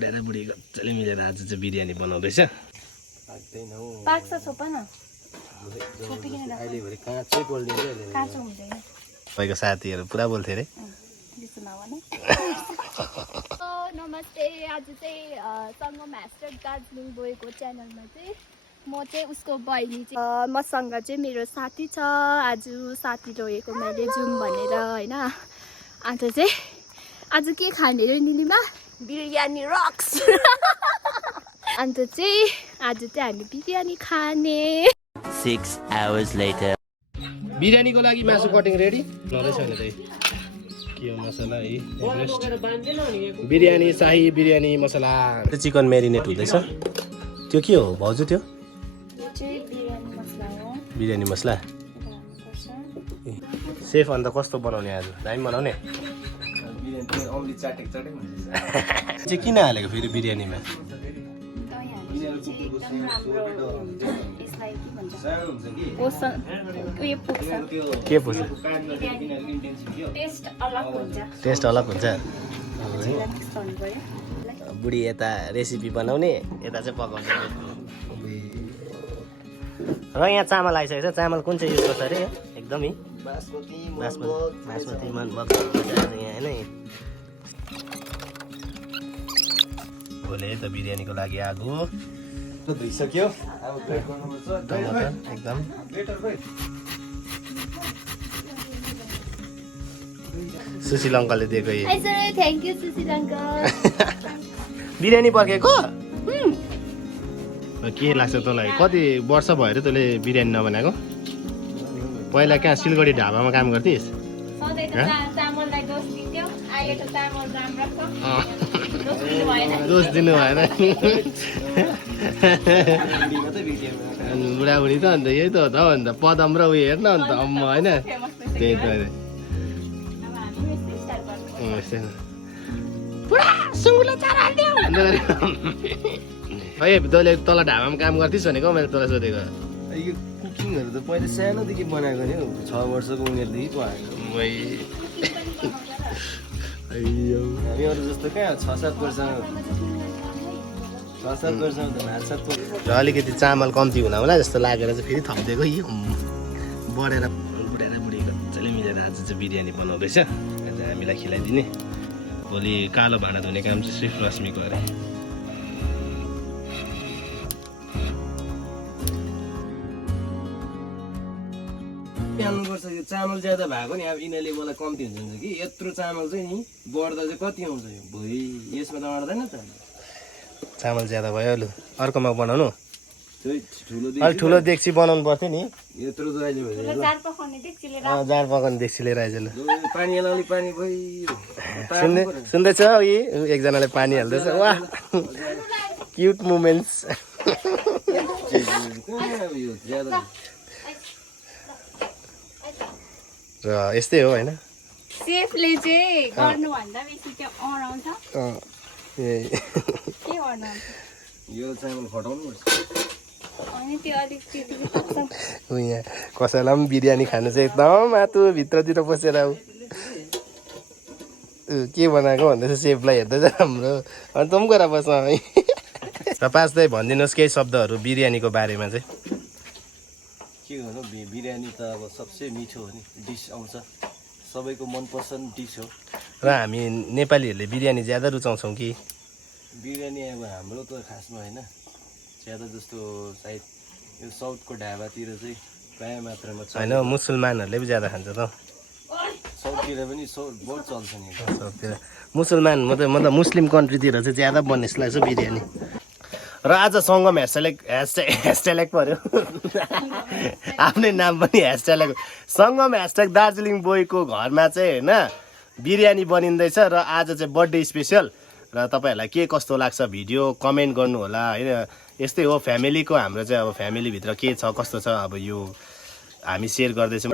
बुढा बुढी गजले मिलेर आज चाहिँ बिरयानी बनाउँदैछ पाक्दैन हौ पाक्छ छोप न अहिले भरि काँचै पोल्दिन्छ काँचो हुँदैन तपाईँको साथीहरू पुरा बोल्थे अरे नमस्ते आज चाहिँ सङ्गम ह्यासट्याग दार्जिलिङ बोयको च्यानलमा चाहिँ म चाहिँ उसको बहिनी चाहिँ मसँग चाहिँ मेरो साथी छ आज साथी लगेको मैले जाउँ भनेर होइन अन्त चाहिँ आज के खाने रे निनीमा बिरयानी रक्स अन्त चाहिँ आज चाहिँ हामी बिरयानी खाने 6 hours later बिरयानीको लागि मासु कटिङ रेडी नदैछ भने चाहिँ के हो मसला है बिरयानी शाही बिरयानी मसला चिकन मेरिनेट हुँदैछ त्यो के हो भाउजू त्यो बिरयानी मसला सेफ अन्त कस्तो बनाउने आज दामी बनाउने चाहिँ किन हालेको फेरि बिरयानीमा के पुग्छ टेस्ट अलग हुन्छ बुढी यता रेसिपी बनाउने यता चाहिँ पकाउने र यहाँ चामल आइसकेको छ चामल कुन चाहिँ युज गर्छ अरे एकदमै बासमती मन यहाँ होइन भोलि त बिरयानीको लागि आगो धोइसक्यो एकदम सुशील अङ्कलले दिएको thank you Sushil uncle biryani पर्खेको के लाग्छ तँलाई कति वर्ष भयो अरे तैँले बिरयानी नबनाएको पहिला कहाँ सिलगढी ढाबामा काम गर्थ्इस् दोष दिनु भएन बुढाबुढी त अन्त यही त हो त हौ अन्त पदम र उयो हेर्न अन्त अम्म होइन त्यही त है तैँले तल ढाबामा काम गर्थ्इस् भनेको मैले तँलाई सोधेको यो कुकिङहरू त पहिले सानोदेखि बनाएको नि हौ 6 वर्षको उमेरदेखि पकाएको हामीहरू जस्तो कहाँ 6-7 वर्षमा 6-7 वर्षमा त भात र अलिकति चामल कम्ती हुन होला जस्तो लागेर चाहिँ फेरि थपिदिएको यी बढेर बुढेर बुढी गजले मिलेर आज चाहिँ बिरयानी बनाउँदैछ आज हामीलाई खिलाइदिने भोलि कालो भाँडा धुने काम चाहिँ सिर्फ रश्मिको अरे हाल्नुपर्छ यो चामल ज्यादा भएको नि अब यिनीहरूले मलाई कम्ती हुन्छ कि यत्रो चामल चाहिँ नि बढ्दा चाहिँ कति आउँछ यो भोइ यसमा त अट्दैन त चामल ज्यादा भयो लु अर्कोमा बनाउनु ठुलो ठुलो डेक्ची बनाउनु पर्थ्यो नि यत्रो त अहिले भयो जाँड पकाउने डेक्ची लिएर आइज लु पानी अलिक पानी भयो सुन्दैछ यी एकजनाले पानी हाल्दैछ वाह क्युट मोमेन्ट्स र यस्तै हो होइन सेफले चाहिँ गर्नुभन्दा बेसी त्यो अराउँछ यो चामल फटाउनु पर्छ अनि त्यो अलिक यहाँ कसैलाई पनि बिरयानी खानु चाहिँ एकदम आतु भित्रतिर पसेर के बनाएको भन्दैछ सेफलाई हेर्दैछ हाम्रो अनि त पनि गएर बस र पाँच्दै भनिदिनुहोस् केही शब्दहरू बिरयानीको बारेमा चाहिँ के गर्नु बिरयानी त अब सबसे मिठो हो नि डिस आउँछ सबैको मनपसन्द डिस हो र हामी नेपालीहरूले बिरयानी ज्यादा रुचाउँछौँ कि बिरयानी अब हाम्रो त खासमा होइन ज्यादा जस्तो सायद यो साउथको ढाबातिर चाहिँ प्राय मात्रामा होइन मुसलमानहरूले पनि ज्यादा खान्छ त साउथतिर पनि बहुत चल्छ नि साउथतिर मुसलमान मतलब मुस्लिम कन्ट्रीतिर चाहिँ ज्यादा बन्ने जस्तो लाग्छ बिरयानी र आज सङ्गम ह्यासट्याग पर्यो आफ्नै नाम पनि ह्यासट्याग सङ्गम ह्यासट्याग दार्जिलिङ बोयको घरमा चाहिँ होइन बिरयानी बनिँदैछ र आज चाहिँ बर्थडे स्पेसल र तपाईँहरूलाई के कस्तो लाग्छ भिडियो कमेन्ट गर्नु होला होइन यस्तै हो फ्यामिलीको हाम्रो चाहिँ अब फ्यामिलीभित्र के छ कस्तो छ अब यो हामी सेयर गर्दैछौँ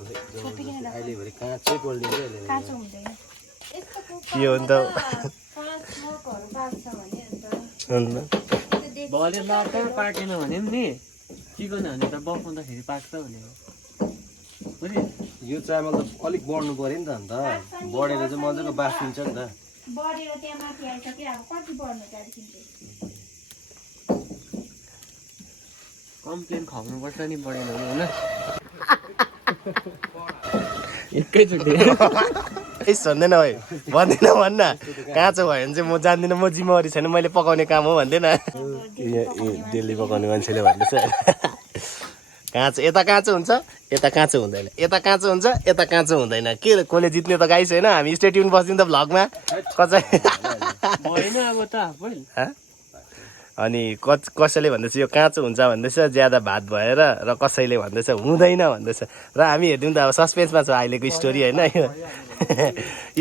अहिले भरि काँचै पोल्दिन्छ के हो नि त भले लाटा पाकेन भने पनि नि चिकन हाने त बफाउँदाखेरि पाक्छ भनेको यो चामल त अलिक बढ्नु पर्यो नि त अन्त बढेर चाहिँ मजाको बास हुन्छ नि त बढेर त्यहाँ माथि आइसक्यो अब कति बढ्नु त्यहाँदेखि कम्प्लेन खुवाउनुपर्छ नि बढेन भने होइन एकैचोटि भन्दैन भाइ भन्दैन भन्न काँचो भयो भने चाहिँ म जान्दिनँ म जिम्मेवारी छैन मैले पकाउने काम हो भन्दैन डेली पकाउने मान्छेले भन्दैछ काँचो यता काँचो हुन्छ यता काँचो हुँदैन यता काँचो हुन्छ यता काँचो हुँदैन के कसले जित्ने त गाइस होइन हामी स्टे ट्युन बस्दिउँ त भ्लगमा कसै अनि कसैले भन्दैछ यो काँचो हुन्छ भन्दैछ ज्यादा भात भएर र कसैले भन्दैछ हुँदैन भन्दैछ र हामी हेर्दिउँ त अब सस्पेन्समा छ अहिलेको स्टोरी होइन यो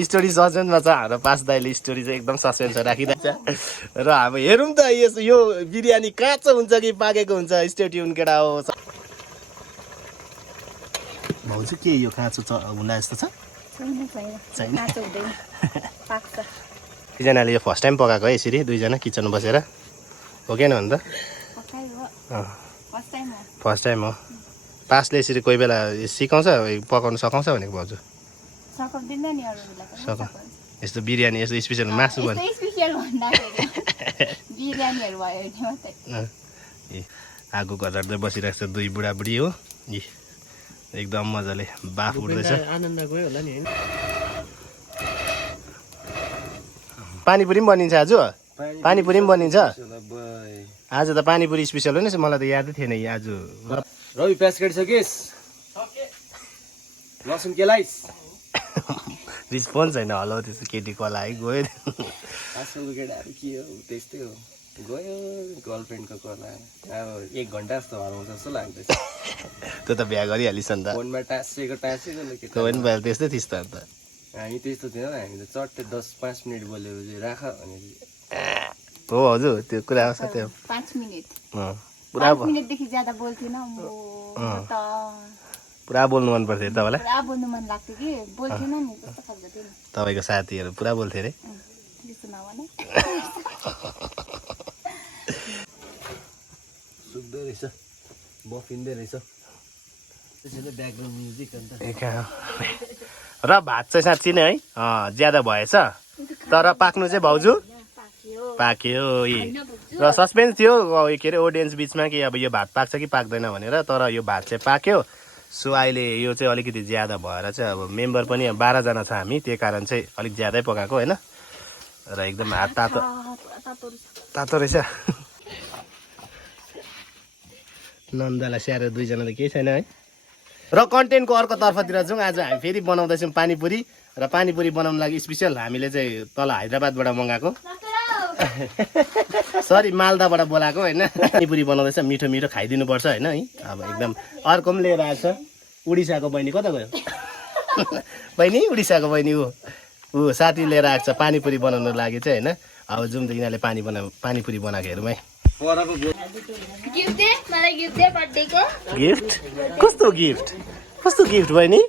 स्टोरी सस्पेन्समा छ हाम्रो पास दाइले स्टोरी चाहिँ एकदम सस्पेन्समा राखिरहेको छ र अब हेरौँ त यो बिरयानी काँचो हुन्छ कि पाकेको हुन्छ स्टे ट्युन केटा हो भाउजू के यो काँचो हुँदा जस्तो छ छैन दुईजनाले यो फर्स्ट टाइम पकाएको है यसरी दुईजना किचनमा बसेर हो कि भन्दा फर्स्ट टाइम हो पासले यसरी कोही बेला सिकाउँछ पकाउनु सकाउँछ भनेको भाउजू यस्तो बिरयानी यस्तो स्पेसल मासु बन्छ आगो घटार्दै बसिरहेको छ दुई बुढाबुढी हो एकदम मजाले बाफ उठ्दैछ आनन्द गयो होला नि होइन पानीपुरी पनि बनिन्छ आज पानीपुरी पनि बनिन्छ आज त पानीपुरी स्पेसल हो नि मलाई त यादै थिएन आज रवि प्याज काटिसकेस् लसुन केलाइस् रिस्पोन्स छैन हलो त्यस्तो केटी कला है गयो आजकलको केटाहरू के हो त्यस्तै हो गयो गर्लफ्रेन्डको कला अब 1 घन्टा जस्तो हराउँछ जस्तो लाग्दैछ त्यो त बिहा गरिहालिस् नि त फोनमा टाँसेको त्यो पनि भएर त्यस्तै थिइस् त अन्त हामी त्यस्तो थिएन हामी त चट्टै 10-5 मिनट बोलेपछि राख भने हो हजुर त्यो कुरा हो सत्य 5 मिनेट पुरा 5 मिनेटदेखि ज्यादा बोल्थिन म त पुरा बोल्नु मन पर्थ्यो तपाईँलाई पुरा बोल्नु मन लाग्थ्यो कि बोल्थिन नि कस्तो खालको थियो नि तपाईँको साथीहरू पुरा बोल्थे अरे त्यस्तो नभने सुक्दै रहेछ बफिँदै रहेछ त्यसैले ब्याकग्राउन्ड म्युजिक अन्त र भात चाहिँ साँच्ची नै है ज्यादा भएछ तर पाक्नु चाहिँ भाउजू पाक्यो र सस्पेन्स थियो के अरे ऑडियन्स बिचमा कि अब यो भात पाक्छ कि पाक्दैन भनेर तर यो भात चाहिँ पाक्यो सो अहिले यो चाहिँ अलिकति ज्यादा भएर चाहिँ अब मेम्बर पनि 12 जना छ हामी त्यही कारण चाहिँ अलिक ज्यादै पकाएको होइन र एकदम हात तातो रहेछ नन्दालाई स्याहारेर दुईजनाले केही छैन है र कन्टेन्टको अर्को तर्फतिर जाउँ आज हामी फेरि बनाउँदैछौँ पानीपुरी र पानीपुरी बनाउनु लागि स्पेसल हामीले चाहिँ तल हैदराबादबाट मगाएको सरी मालदाबाट बोलाएको होइन पानीपुरी बनाउँदैछ मिठो मिठो खाइदिनुपर्छ होइन है अब एकदम अर्को पनि लिएर आएको छ उडिसाको बहिनी कता गयो बहिनी उडिसाको बहिनी ऊ साथी लिएर आएको छ पानीपुरी बनाउनु लागि चाहिँ होइन अब जाउँ त यिनीहरूले पानीपुरी बनाएको हेरौँ है गिफ्ट कस्तो गिफ्ट बहिनी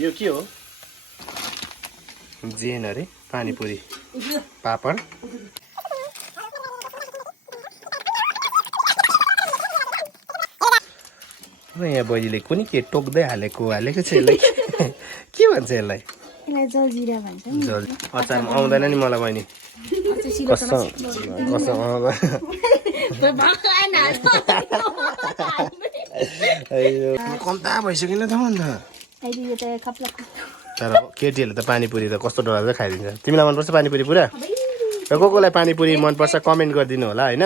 यो के हो जेन अरे पानीपुरी पापड यहाँ बहिनीले कुनै के टोक्दै हालेको छ यसलाई के भन्छ यसलाई जलजिरा भन्छ नि अचारमा आउँदैन नि मलाई बहिनी कस्तो कम्ता भइसकेन त अन्त तर केटीहरूले त पानीपुरी त कस्तो डरले खाइदिन्छ तिमीलाई मनपर्छ पानीपुरी पुरा र कसलाई पानीपुरी मनपर्छ कमेन्ट गरिदिनु होला होइन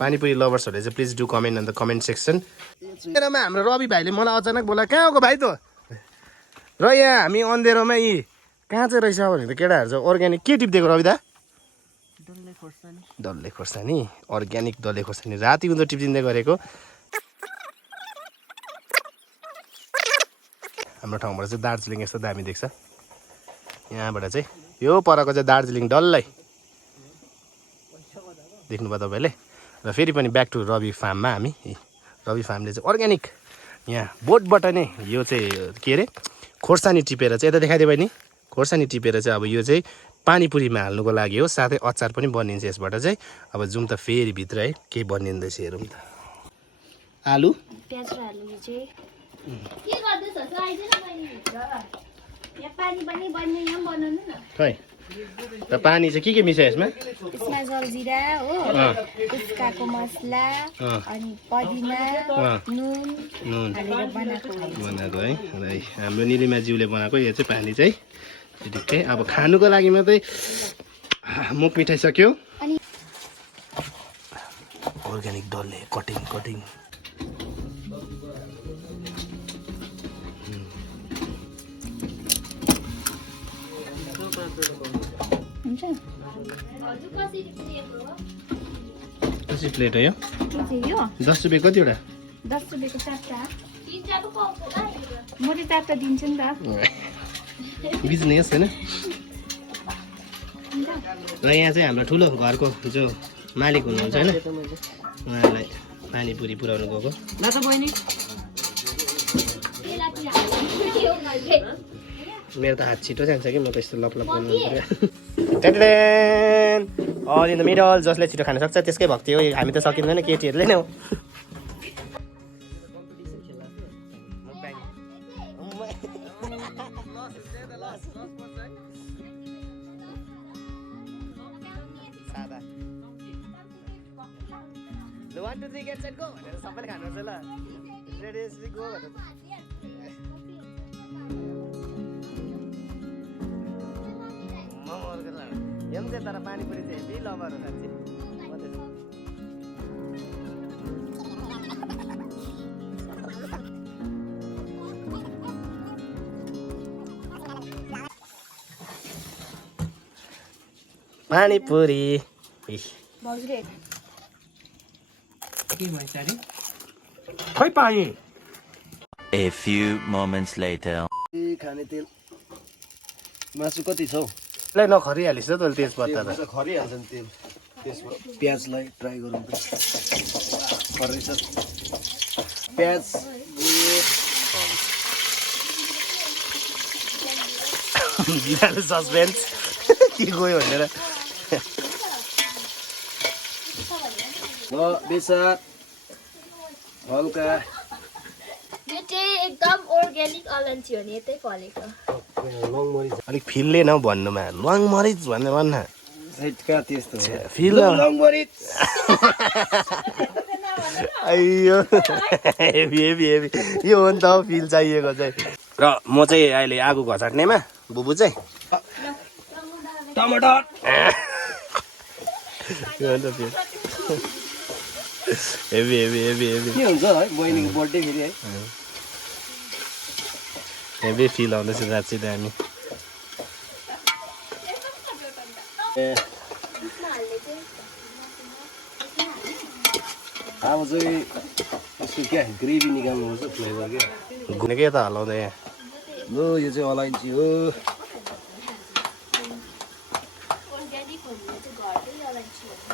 पानीपुरी लभर्सहरूले चाहिँ please do comment in the comment section हाम्रो रवि भाइले मलाई अचानक बोला कहाँ हो भाइ त र यहाँ हामी अँधेरोमा यी कहाँ चाहिँ रहेछ भने त केटाहरू चाहिँ अर्ग्यानिक के टिप्दिएको रवि दा डल्ले खोर्सानी अर्ग्यानिक डल्ले खोर्सानी राति उनीहरू टिप्दिँदै गरेको हाम्रो ठाउँबाट चाहिँ दार्जिलिङ यस्तो दामी देख्छ यहाँबाट चाहिँ यो परको चाहिँ दार्जिलिङ डल्लै देख्नुभयो तपाईँले र फेरि पनि ब्याक टु रवि फार्ममा हामी रवि फार्मले चाहिँ अर्ग्यानिक यहाँ बोटबाट नै यो चाहिँ के अरे खोर्सानी टिपेर चाहिँ यता देखाइदियो बहिनी खोर्सानी टिपेर चाहिँ अब यो चाहिँ पानीपुरीमा हाल्नुको लागि हो साथै अचार पनि बनिन्छ यसबाट चाहिँ अब जुम त फेरि भित्र है के बनिँदैछ हेरौँ त आलु प्याज र आलु चाहिँ के गर्दैछ त आइदैन बहिनी भित्र यहाँ पानी पनि बन्ने यहाँ बनाउनु न खै र पानी चाहिँ के मिसायो यसमा यसमा जलजिरा हो उस्काको मसला अनि पदिना नुन हालेर बनाएको है हाम्रो निलिमाज्यूले बनाएको यो चाहिँ पानी चाहिँ ठिकै अब खानुको लागि मात्रै मुख मिठाइसक्यो अर्ग्यानिक डल्ले कटिङ हुन्छ कसरी प्लेट हो यो यो 10 रुपियाँ कतिवटा 10 रुपियाँको 4टा म त 4टा दिन्छु नि त बिजनेस हैन र यहाँ चाहिँ हाम्रो ठुलो घरको जो मालिक हुनुहुन्छ हैन उहाँलाई पानीपुरी पुर्याउनु गएको ल त बहिनी मेरो त हात छिटो जान्छ कि म त यस्तो लप गर्नु पर्यो अल इन द मिडल जसले छिटो खान सक्छ त्यसकै भक्ति हो हामी त सकिँदैन केटीहरूले नै हो सबैले खानुपर्छ ल रेडी गो भनेर यो चाहिँ तर पानीपुरी चाहिँ हेभी लभर हो साँच्ची पानीपुरी के भन्छ अरे खै पानी A few moments later. खाने तेल मासु कति छ हौ ल नखरिहालिस् त तैँले तेजपत्ता त खरिहाल्छ नि तेल त्यसमा प्याजलाई ट्राई गरौँ त खरै छ प्याज सस्पेन्स के गयो भनेर बेसार हल्का यो चाहिँ एकदम अर्ग्यानिक अलैँची हो नि यतै फलेको लङमरिच अलिक फिलले न भन्नुमा लङ मरिच भन्ने भन्न साइडका त्यस्तो फिल लङमरिच अಯ್यो हेभी यो हो नि त फिल चाहिएको चाहिँ र म चाहिँ अहिले आगो घचाट्नेमा बुबु चाहिँ टमाटर हेभी के हुन्छ है बहिनीको बर्थडे फेरि है हेभी फिल आउँदैछ साँच्चै दामी अब चाहिँ यसको क्या ग्रेभी निकाल्नुपर्छ फ्लेभर क्या घुम्ने के त हलाउँदै यहाँ लो यो चाहिँ अलैँची हो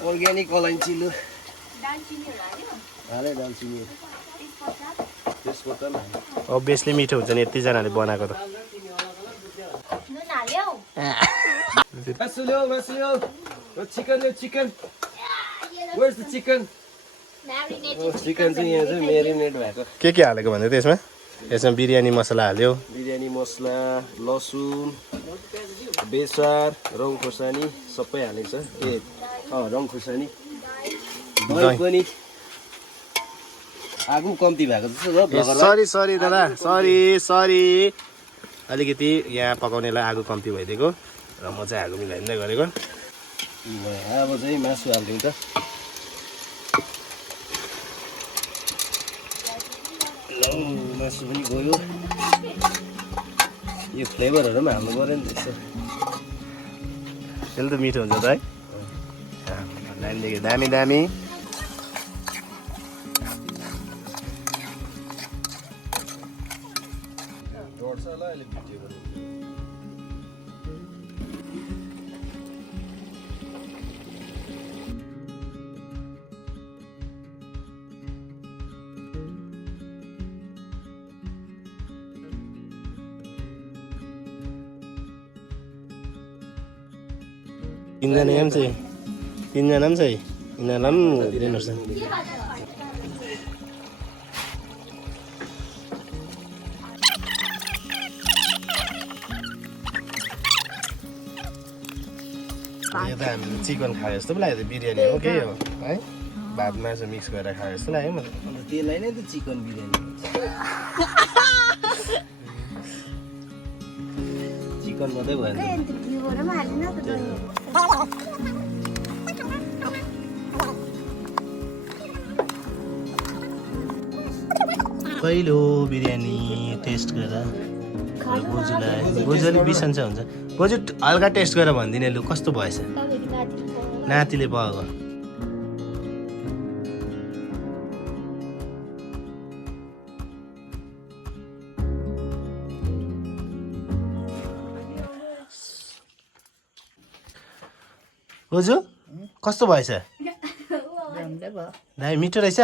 अर्ग्यानिक अलैँची लु हाले दालचिनी त्यसपत्ता पनि अभियसली मिठो हुन्छ नि यतिजनाले बनाएको त मासु ल्याऊ chicken Where's the chicken? Chicken चाहिँ यहाँ चाहिँ मेरिनेट भएको के हालेको भन्दै त्यसमा यसमा बिरयानी मसला हाल्यो बिरयानी मसला लसुन बेसार रङ खोर्सानी सबै हालेको छ रङ खोर्सानी दही पनि आगो कम्ती भएको जस्तो सरी दादा सरी अलिकति यहाँ पकाउनेलाई आगो कम्ती भइदिएको र म चाहिँ आगो मिलाइँदै गरेको अब चाहिँ मासु हालिदिउँ त मासु पनि गयो यो फ्लेभरहरू पनि हाल्नु पऱ्यो नि त्यसो त्यसले त मिठो हुन्छ त है दामी तिनजना पनि छ तिनजना पनि छ यिनीहरूलाई पनि दिनुपर्छ यो त हामीले चिकन खायो जस्तो पो लाग्यो बिरयानी हो केही हो है भात मासु मिक्स गरेर खायो जस्तो लाग्यो मलाई अन्त त्यसलाई नै त चिकन बिरयानी चिकन मात्रै भयो पहिलो बिरयानी टेस्ट गरेर बोजूलाई बोजू अलिक बिसन्चो हुन्छ बोजू हल्का टेस्ट गरेर भनिदिने लु कस्तो भएछ नातिले पाएको बोजू कस्तो भएछ दाइ मिठो रहेछ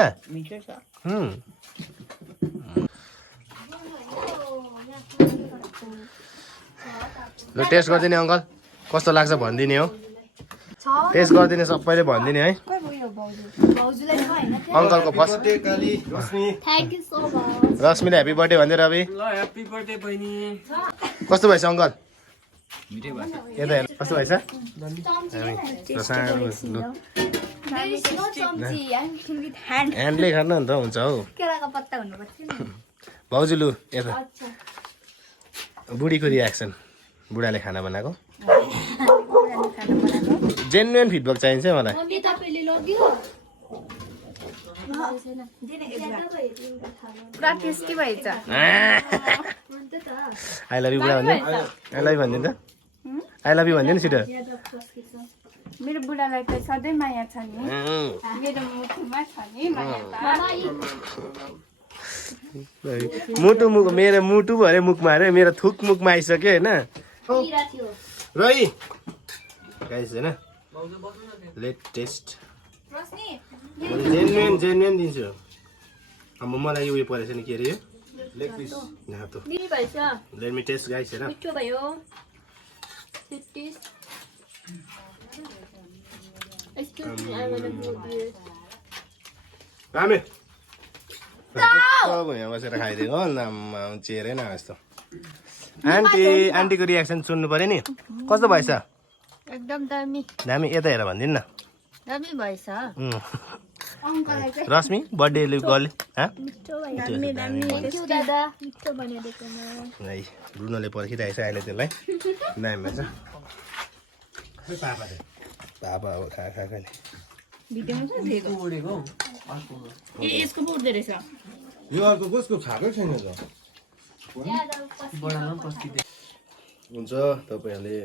ल टेस्ट गरिदिने अङ्कल कस्तो लाग्छ भनिदिने हो टेस्ट गरिदिने सबैले भनिदिने है अङ्कलको फर्स्ट रश्मिले ह्याप्पी बर्थडे भन्दै रवि कस्तो भएछ अङ्कल यता हेर्नु कस्तो भएछ ह्यान्डले खानु अन्त हुन्छ हौ भाउजू लु यता बुढीको रियाक्सन बुढाले खाना बनाएको जेन्युन फिडब्याक चाहिन्छ मलाई आई लभ यु बुढा भन्दै आई लभ यु भनिदिनु त आई लभ यु भनिदिनु छिटो मेरो बुढालाई त सधैँ माया छ नि मेरो मुखमा छ नि मुटु मुख मेरो मुटु भरे मुखमा अरे मेरो थुक मुखमा आइसक्यो होइन रही गाइस होइन लेट टेस्ट जेन्युन दिन्छु अब मलाई यो परेछ नि के अरे यो लेग पिस नातो लेट मी टेस्ट गाइस होइन रामे यहाँ बसेर खाइदिएको चेरै न यस्तो आन्टीको रियाक्सन सुन्नु पर्यो नि कस्तो भएछ एकदम दामी दामी यता हेर भनिदिनु न दामी भएछ रश्मि बर्थडे गर्ले रुनले पर्खिरहेछ अहिले त्यसलाई दामी भएछ पापा अब खा यो अर्को कसको खाएकै छैन त हुन्छ तपाईँहरूले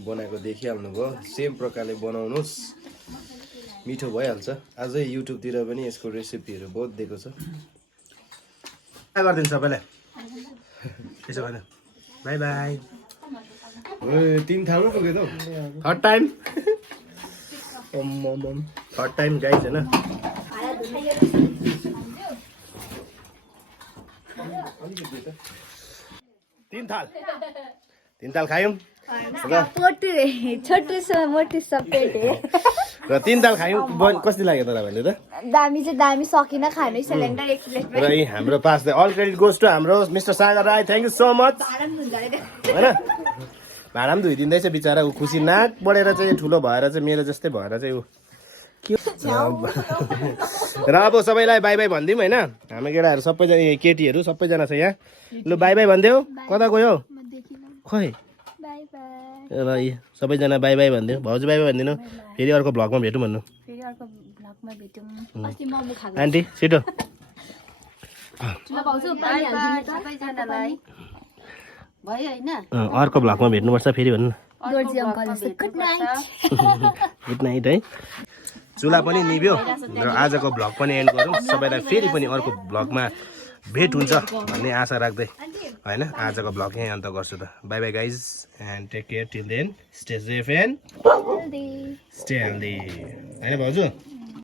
बनाएको देखिहाल्नुभयो सेम प्रकारले बनाउनुहोस् मिठो भइहाल्छ अझै युट्युबतिर पनि यसको रेसिपीहरू बहुत दिएको छ गरिदिनु सबैलाई त्यसो भएन बाई बाई 3 थाल्नु पुग्यो त third time third time guys होइन तीन थाल खायौँ र 3 थाल खायौँ कस्तो लाग्यो तपाईँहरूले त दामी चाहिँ दामी सकिन खानु सिलिन्डर एक प्लेट र हाम्रो पास अल क्रेडिट गोज टु हाम्रो mister Sagar Rai thank you so much होइन भाडा पनि धोइदिँदैछ बिचरा ऊ खुसी नाक बढेर चाहिँ ठुलो भएर चाहिँ मेरो जस्तै भएर चाहिँ ऊ के र अब सबैलाई बाई बाई भनिदिउँ होइन हाम्रो केटाहरू सबैजना केटीहरू सबैजना छ यहाँ लु बाई बाई भनिदेऊ कता गयो खोइ ल सबैजना बाई बाई भनिदिउँ भाउजू बाई बाई भनिदिनु फेरि अर्को भ्लगमा भेटौँ भन्नु आन्टी छिटो अर्को भ्लगमा भेट्नुपर्छ फेरि भन्नु गुड नाइट है चुला पनि निभ्यो र आजको भ्लग पनि एन्ड गरौँ सबैलाई फेरि पनि अर्को भ्लगमा भेट हुन्छ भन्ने आशा राख्दै होइन आजको भ्लग यहीँ अन्त गर्छु त bye bye guys and take care till then stay safe and stay healthy होइन भाउजू